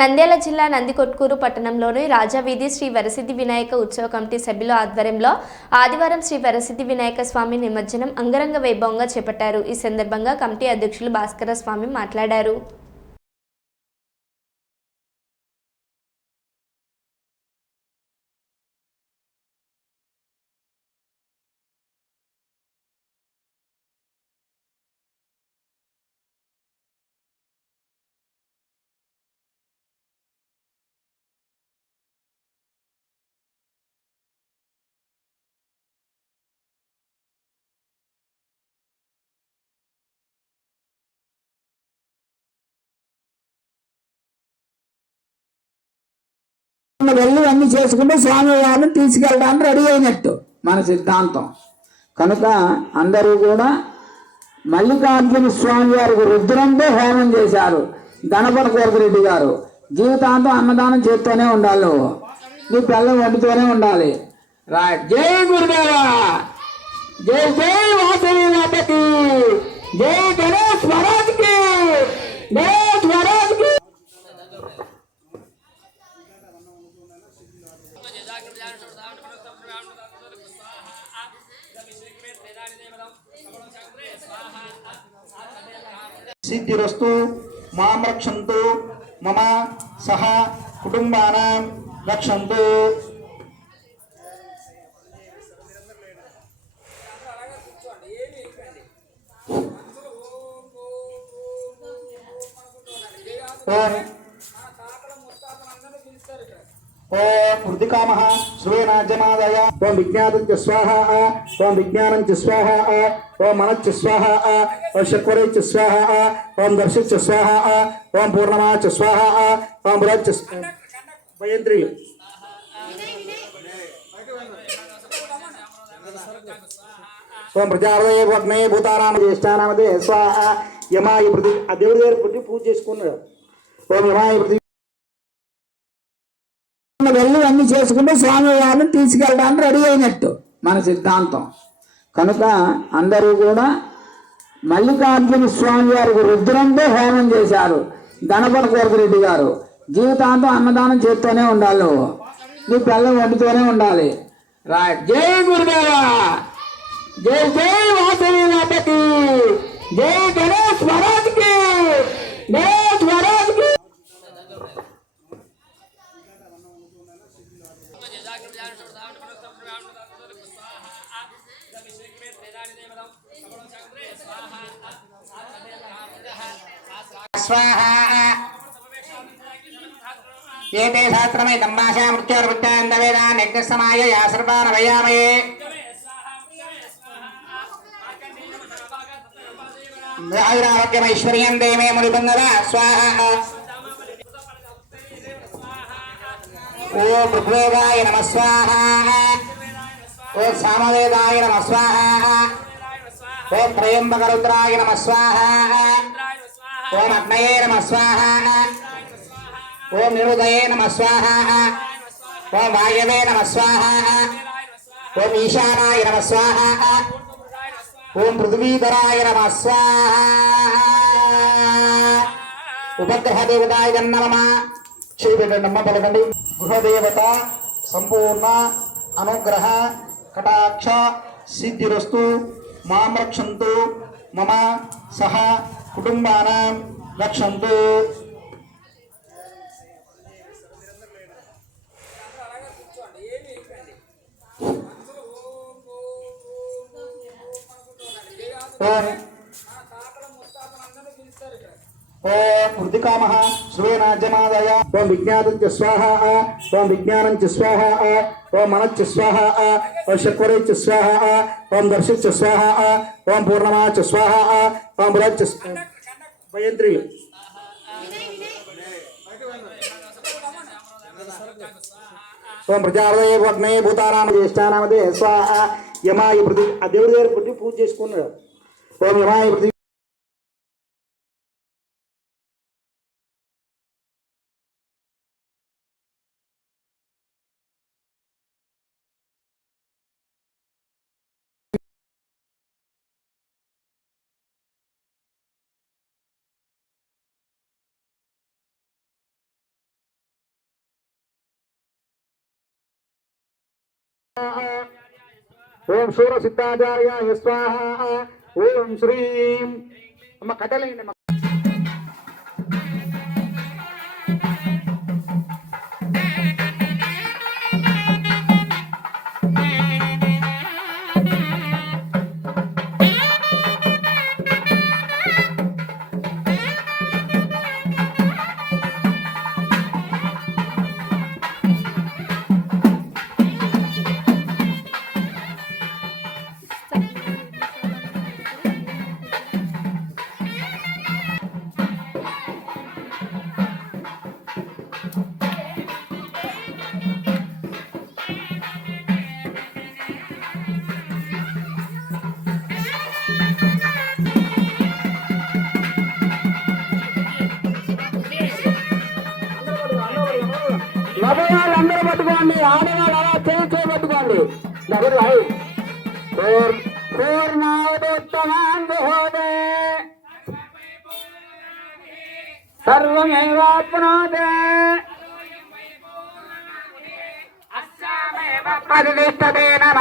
నంద్యాల జిల్లా నందికొట్కూరు పట్టణంలోని రాజావీధి శ్రీ వరసిద్ధి వినాయక ఉత్సవ కమిటీ సభ్యుల ఆధ్వర్యంలో ఆదివారం శ్రీ వరసిద్ధి వినాయక స్వామి నిమజ్జనం అంగరంగ వైభవంగా చేపట్టారు. ఈ సందర్భంగా కమిటీ అధ్యక్షులు భాస్కర స్వామి మాట్లాడారు. వెళ్ళి అన్ని చేసుకుంటూ స్వామివారిని తీసుకెళ్ళడానికి రెడీ అయినట్టు. మన సిద్ధాంతం. కనుక అందరూ కూడా మల్లికార్జున స్వామి వారికి రుద్రంతో హోమం చేశారు. గణపతి కోరకరెడ్డి గారు. జీవితాంతం అన్నదానం చేస్తూనే ఉండాలి నువ్వు. నీ పిల్లలు వండుతూనే ఉండాలి. రా జై గురుదేవా! జై జై వాసవి జై గణేష్ మహారాజ్కి జై సిద్ధిరస్తు మాం రక్షంతు మమ సహ కుటుంబానాం రక్షంతు ఓం ఓం హృదికామ శ్రూయనాజ్యమాదయ ఓం విజ్ఞాతం చ స్వాహ ఓం విజ్ఞానం చ స్వాహ ఓం మనచ్చ స్వాహ ఓం శక్వరే చ స్వాహ ఓం దర్శిచ్చ స్వాహ ఓం పూర్ణమా చ స్వాహ ఓం బృహచ్చ భయంత్రియు ఓం ప్రజాపదయ భగ్నే భూతారామ జ్యేష్ఠానామదే స్వాహ యమాయి ప్రతి ఆ దేవుడి దగ్గర పుట్టి పూజ చేసుకున్నాడు ఓం యమాయి ప్రతి వెళ్ళి అన్ని చేసుకుంటే స్వామివారిని తీసుకెళ్ళడానికి రెడీ అయినట్టు. మన సిద్ధాంతం. కనుక అందరూ కూడా మల్లికార్జున స్వామి వారికి రుద్రంతో హోమం చేశారు. గణపతి కోరకరెడ్డి గారు. జీవితాంతం అన్నదానం చేస్తూనే ఉండాలి నువ్వు. నీ పిల్లలు వండుతూనే ఉండాలి. రా జై గురుదేవా! జై జై వాసవి జై గణేష్! ఏతే శాస్త్రమై దంభాషా మృత్యోర్వృత్తాంతవేదాన్ యజ్ఞసమాయ యా సర్వాన్ వయామయే ఆయురారోగ్యమైశ్వర్యం దేమే మునిపుంగవ స్వాహ. ఓ ఋగ్వేదాయ నమ స్వాహ. ఓ సామవేదాయ నమ స్వాహ. ఓం త్రయంబకరుద్రాయ నమ స్వాహ. ఓం అగ్నయే నమ స్వాహ. ఓం నిరుదయే నమ స్వాహ. ఓం వాయవే నమ స్వాహ. ఓం ఈశానాయ నమ స్వాహ. ఓం పృథ్వీధరాయ నమ స్వాహ. ఉపగ్రహ దేవతాయ నమ. చేయబెట్టండి అమ్మ పలకండి. గృహదేవత సంపూర్ణ అనుగ్రహ కటాక్ష సిద్ధిరస్తు మాం రక్షంతు మమ సహ కుటుంబానాం రక్షంతు ఓం. ఓం. హృదికామ శ్రూయనాజ్యమాదయ ఓం విజ్ఞాతం చ స్వాహ. ఓం విజ్ఞానం చ స్వాహ. ఓం మనచ్చు స్వాహ ఓం శక్వరే చ స్వాహ ఓం దర్శిచ్చ స్వాహ ఓం పూర్ణమా చ స్వాహ ఓం బృహచ్చ భయంత్రియు ఓం ప్రజాపదయ భగ్నే భూతానామ జ్యేష్ఠానామదే స్వాహ యమాయ ప్రతి ఆ దేవుడి దగ్గర పుట్టి పూజ చేసుకున్నాడు. ఓం యమాయ ప్రతి ఓం శూర సిద్ధాచార్యాయ స్వాహ ఓం శ్రీం. అమ్మ కట్టలేండి మగవాళ్ళు అందరూ పట్టుకోండి ఆడవాళ్ళు అలా చేయి చేయి పట్టుకోండి. దగ్గర రాయి పూర్- సర్వమేవాప్నోదే ప్రతిష్టతే నమ